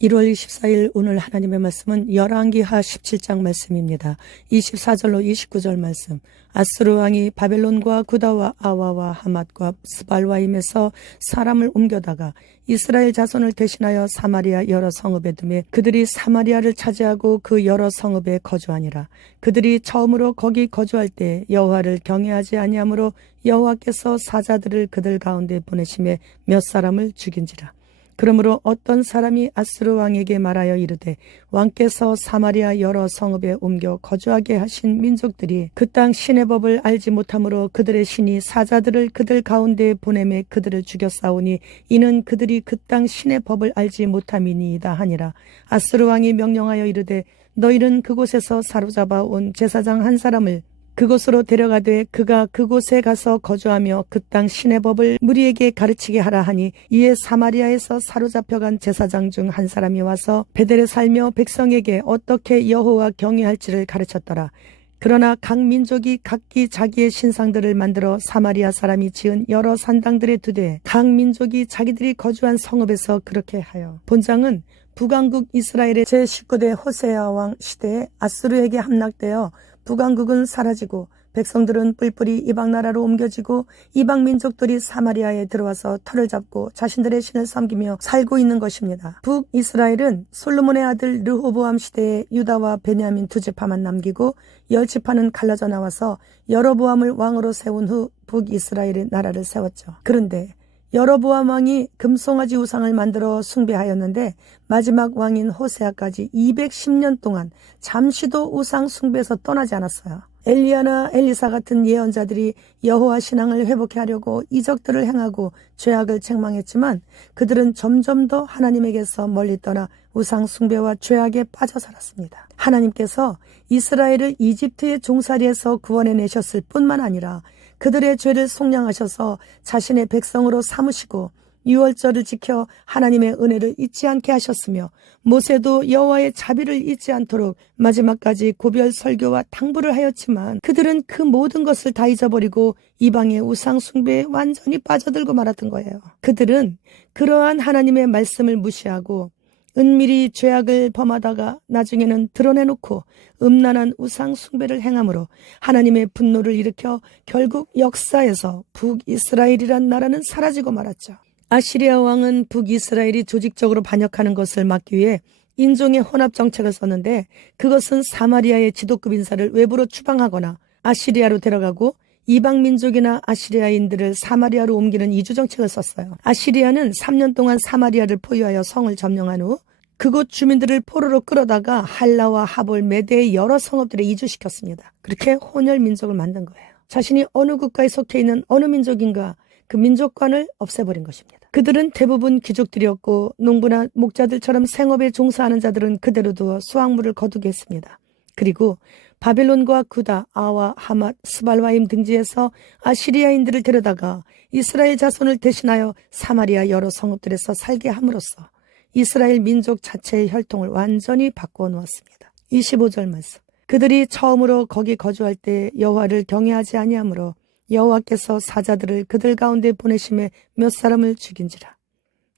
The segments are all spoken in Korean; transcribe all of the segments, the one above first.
1월 24일 오늘 하나님의 말씀은 열왕기하 17장 말씀입니다. 24절로 29절 말씀. 아스루 왕이 바벨론과 구다와 아와와 하맛과 스발와임에서 사람을 옮겨다가 이스라엘 자손을 대신하여 사마리아 여러 성읍에 두매 그들이 사마리아를 차지하고 그 여러 성읍에 거주하니라. 그들이 처음으로 거기 거주할 때 여호와를 경외하지 아니하므로 여호와께서 사자들을 그들 가운데 보내심에 몇 사람을 죽인지라. 그러므로 어떤 사람이 아스루 왕에게 말하여 이르되 왕께서 사마리아 여러 성읍에 옮겨 거주하게 하신 민족들이 그 땅 신의 법을 알지 못하므로 그들의 신이 사자들을 그들 가운데 보내매 그들을 죽였사오니 이는 그들이 그 땅 신의 법을 알지 못함이니이다 하니라. 아스루 왕이 명령하여 이르되 너희는 그곳에서 사로잡아 온 제사장 한 사람을 그곳으로 데려가되 그가 그곳에 가서 거주하며 그 땅 신의 법을 무리에게 가르치게 하라 하니 이에 사마리아에서 사로잡혀간 제사장 중 한 사람이 와서 베델에 살며 백성에게 어떻게 여호와 경외할지를 가르쳤더라. 그러나 각 민족이 각기 자기의 신상들을 만들어 사마리아 사람이 지은 여러 산당들에 두되 각 민족이 자기들이 거주한 성읍에서 그렇게 하여 본장은 북왕국 이스라엘의 제19대 호세아 왕 시대에 아스루에게 함락되어 북왕국은 사라지고 백성들은 뿔뿔이 이방 나라로 옮겨지고 이방 민족들이 사마리아에 들어와서 터를 잡고 자신들의 신을 섬기며 살고 있는 것입니다. 북이스라엘은 솔로몬의 아들 르호보암 시대에 유다와 베냐민 두 지파만 남기고 열 지파는 갈라져 나와서 여로보암을 왕으로 세운 후 북이스라엘의 나라를 세웠죠. 그런데 여로보암 왕이 금송아지 우상을 만들어 숭배하였는데 마지막 왕인 호세아까지 210년 동안 잠시도 우상 숭배에서 떠나지 않았어요. 엘리야나 엘리사 같은 예언자들이 여호와 신앙을 회복해 하려고 이적들을 행하고 죄악을 책망했지만 그들은 점점 더 하나님에게서 멀리 떠나 우상 숭배와 죄악에 빠져 살았습니다. 하나님께서 이스라엘을 이집트의 종살이에서 구원해내셨을 뿐만 아니라 그들의 죄를 속량하셔서 자신의 백성으로 삼으시고 유월절을 지켜 하나님의 은혜를 잊지 않게 하셨으며 모세도 여호와의 자비를 잊지 않도록 마지막까지 고별 설교와 당부를 하였지만 그들은 그 모든 것을 다 잊어버리고 이방의 우상 숭배에 완전히 빠져들고 말았던 거예요. 그들은 그러한 하나님의 말씀을 무시하고 은밀히 죄악을 범하다가 나중에는 드러내놓고 음란한 우상 숭배를 행함으로 하나님의 분노를 일으켜 결국 역사에서 북이스라엘이란 나라는 사라지고 말았죠. 아시리아 왕은 북이스라엘이 조직적으로 반역하는 것을 막기 위해 인종의 혼합 정책을 썼는데 그것은 사마리아의 지도급 인사를 외부로 추방하거나 아시리아로 데려가고 이방 민족이나 아시리아인들을 사마리아로 옮기는 이주 정책을 썼어요. 아시리아는 3년 동안 사마리아를 포위하여 성을 점령한 후 그곳 주민들을 포로로 끌어다가 할라와 하볼, 메대의 여러 성읍들에 이주시켰습니다. 그렇게 혼혈 민족을 만든 거예요. 자신이 어느 국가에 속해 있는 어느 민족인가 그 민족관을 없애버린 것입니다. 그들은 대부분 귀족들이었고 농부나 목자들처럼 생업에 종사하는 자들은 그대로 두어 수확물을 거두게 했습니다. 그리고 바벨론과 구다, 아와, 하맛, 스발와임 등지에서 아시리아인들을 데려다가 이스라엘 자손을 대신하여 사마리아 여러 성읍들에서 살게 함으로써 이스라엘 민족 자체의 혈통을 완전히 바꾸어 놓았습니다. 25절 말씀. 그들이 처음으로 거기 거주할 때 여호와를 경외하지 아니하므로 여호와께서 사자들을 그들 가운데 보내심에 몇 사람을 죽인지라.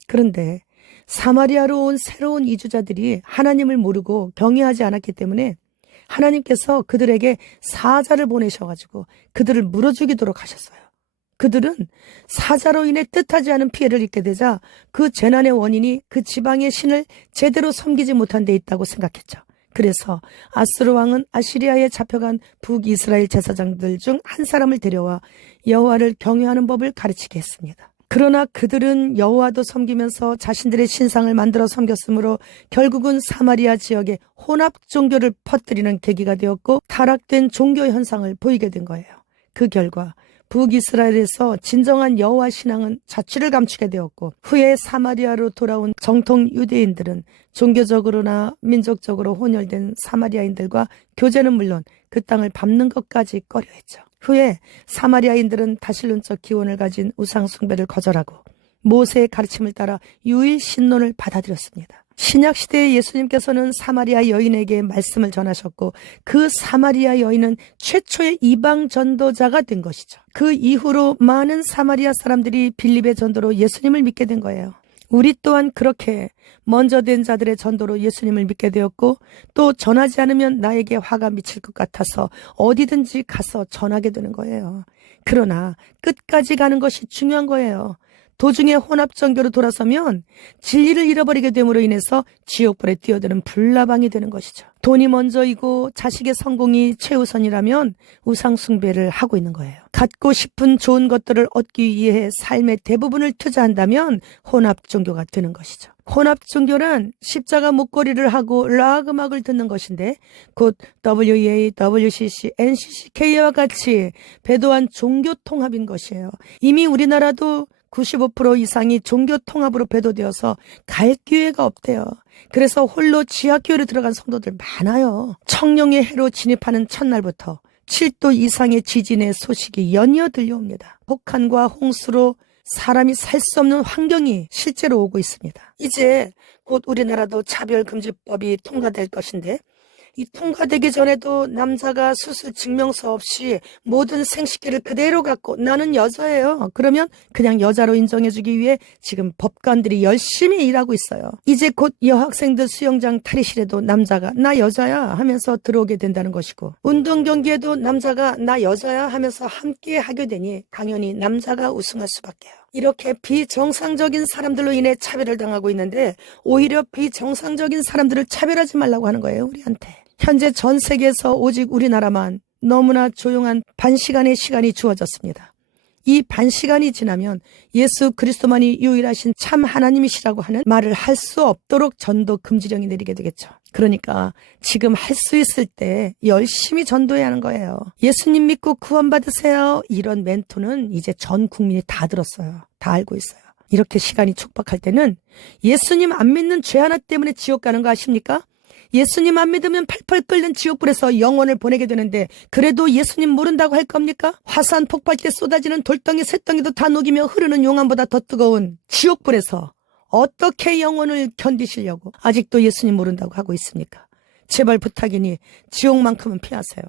그런데 사마리아로 온 새로운 이주자들이 하나님을 모르고 경외하지 않았기 때문에 하나님께서 그들에게 사자를 보내셔가지고 그들을 물어 죽이도록 하셨어요. 그들은 사자로 인해 뜻하지 않은 피해를 입게 되자 그 재난의 원인이 그 지방의 신을 제대로 섬기지 못한 데 있다고 생각했죠. 그래서 아스루 왕은 아시리아에 잡혀간 북이스라엘 제사장들 중 한 사람을 데려와 여호와를 경외하는 법을 가르치게 했습니다. 그러나 그들은 여호와도 섬기면서 자신들의 신상을 만들어 섬겼으므로 결국은 사마리아 지역에 혼합 종교를 퍼뜨리는 계기가 되었고 타락된 종교 현상을 보이게 된 거예요. 그 결과 북이스라엘에서 진정한 여호와 신앙은 자취를 감추게 되었고 후에 사마리아로 돌아온 정통 유대인들은 종교적으로나 민족적으로 혼혈된 사마리아인들과 교제는 물론 그 땅을 밟는 것까지 꺼려했죠. 후에 사마리아인들은 다실론적 기원을 가진 우상 숭배를 거절하고 모세의 가르침을 따라 유일 신론을 받아들였습니다. 신약시대의 예수님께서는 사마리아 여인에게 말씀을 전하셨고 그 사마리아 여인은 최초의 이방 전도자가 된 것이죠. 그 이후로 많은 사마리아 사람들이 빌립의 전도로 예수님을 믿게 된 거예요. 우리 또한 그렇게 먼저 된 자들의 전도로 예수님을 믿게 되었고, 또 전하지 않으면 나에게 화가 미칠 것 같아서 어디든지 가서 전하게 되는 거예요. 그러나 끝까지 가는 것이 중요한 거예요. 도중에 혼합종교로 돌아서면 진리를 잃어버리게 됨으로 인해서 지옥불에 뛰어드는 불나방이 되는 것이죠. 돈이 먼저이고 자식의 성공이 최우선이라면 우상숭배를 하고 있는 거예요. 갖고 싶은 좋은 것들을 얻기 위해 삶의 대부분을 투자한다면 혼합종교가 되는 것이죠. 혼합종교란 십자가 목걸이를 하고 락 음악을 듣는 것인데, 곧 WEA, WCC, NCCK와 같이 배도한 종교 통합인 것이에요. 이미 우리나라도 95% 이상이 종교 통합으로 배도되어서 갈 기회가 없대요. 그래서 홀로 지하교회로 들어간 성도들 많아요. 청룡의 해로 진입하는 첫날부터 7도 이상의 지진의 소식이 연이어 들려옵니다. 혹한과 홍수로 사람이 살 수 없는 환경이 실제로 오고 있습니다. 이제 곧 우리나라도 차별금지법이 통과될 것인데, 이 통과되기 전에도 남자가 수술 증명서 없이 모든 생식기를 그대로 갖고 나는 여자예요. 그러면 그냥 여자로 인정해주기 위해 지금 법관들이 열심히 일하고 있어요. 이제 곧 여학생들 수영장 탈의실에도 남자가 나 여자야 하면서 들어오게 된다는 것이고, 운동 경기에도 남자가 나 여자야 하면서 함께 하게 되니 당연히 남자가 우승할 수밖에요. 이렇게 비정상적인 사람들로 인해 차별을 당하고 있는데, 오히려 비정상적인 사람들을 차별하지 말라고 하는 거예요, 우리한테. 현재 전 세계에서 오직 우리나라만 너무나 조용한 반시간의 시간이 주어졌습니다. 이 반시간이 지나면 예수 그리스도만이 유일하신 참 하나님이시라고 하는 말을 할 수 없도록 전도 금지령이 내리게 되겠죠. 그러니까 지금 할 수 있을 때 열심히 전도해야 하는 거예요. 예수님 믿고 구원받으세요. 이런 멘토는 이제 전 국민이 다 들었어요. 다 알고 있어요. 이렇게 시간이 촉박할 때는 예수님 안 믿는 죄 하나 때문에 지옥 가는 거 아십니까? 예수님 안 믿으면 팔팔 끓는 지옥불에서 영혼을 보내게 되는데, 그래도 예수님 모른다고 할 겁니까? 화산 폭발 때 쏟아지는 돌덩이 쇳덩이도 다 녹이며 흐르는 용암보다 더 뜨거운 지옥불에서 어떻게 영혼을 견디시려고 아직도 예수님 모른다고 하고 있습니까? 제발 부탁이니 지옥만큼은 피하세요.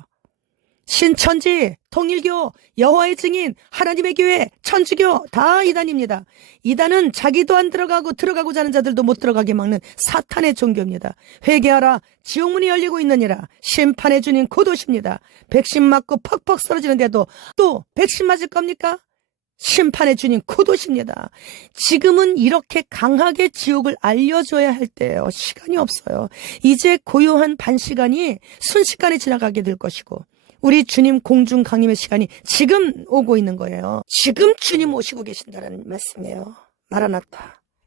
신천지, 통일교, 여호와의 증인, 하나님의 교회, 천주교 다 이단입니다. 이단은 자기도 안 들어가고자 하는 자들도 못 들어가게 막는 사탄의 종교입니다. 회개하라, 지옥문이 열리고 있느니라. 심판의 주님 곧 오십니다. 백신 맞고 퍽퍽 쓰러지는데도 또 백신 맞을 겁니까? 심판의 주님 곧 오십니다. 지금은 이렇게 강하게 지옥을 알려줘야 할 때예요. 시간이 없어요. 이제 고요한 반시간이 순식간에 지나가게 될 것이고, 우리 주님 공중 강림의 시간이 지금 오고 있는 거예요. 지금 주님 오시고 계신다는 말씀이에요. 마라나타.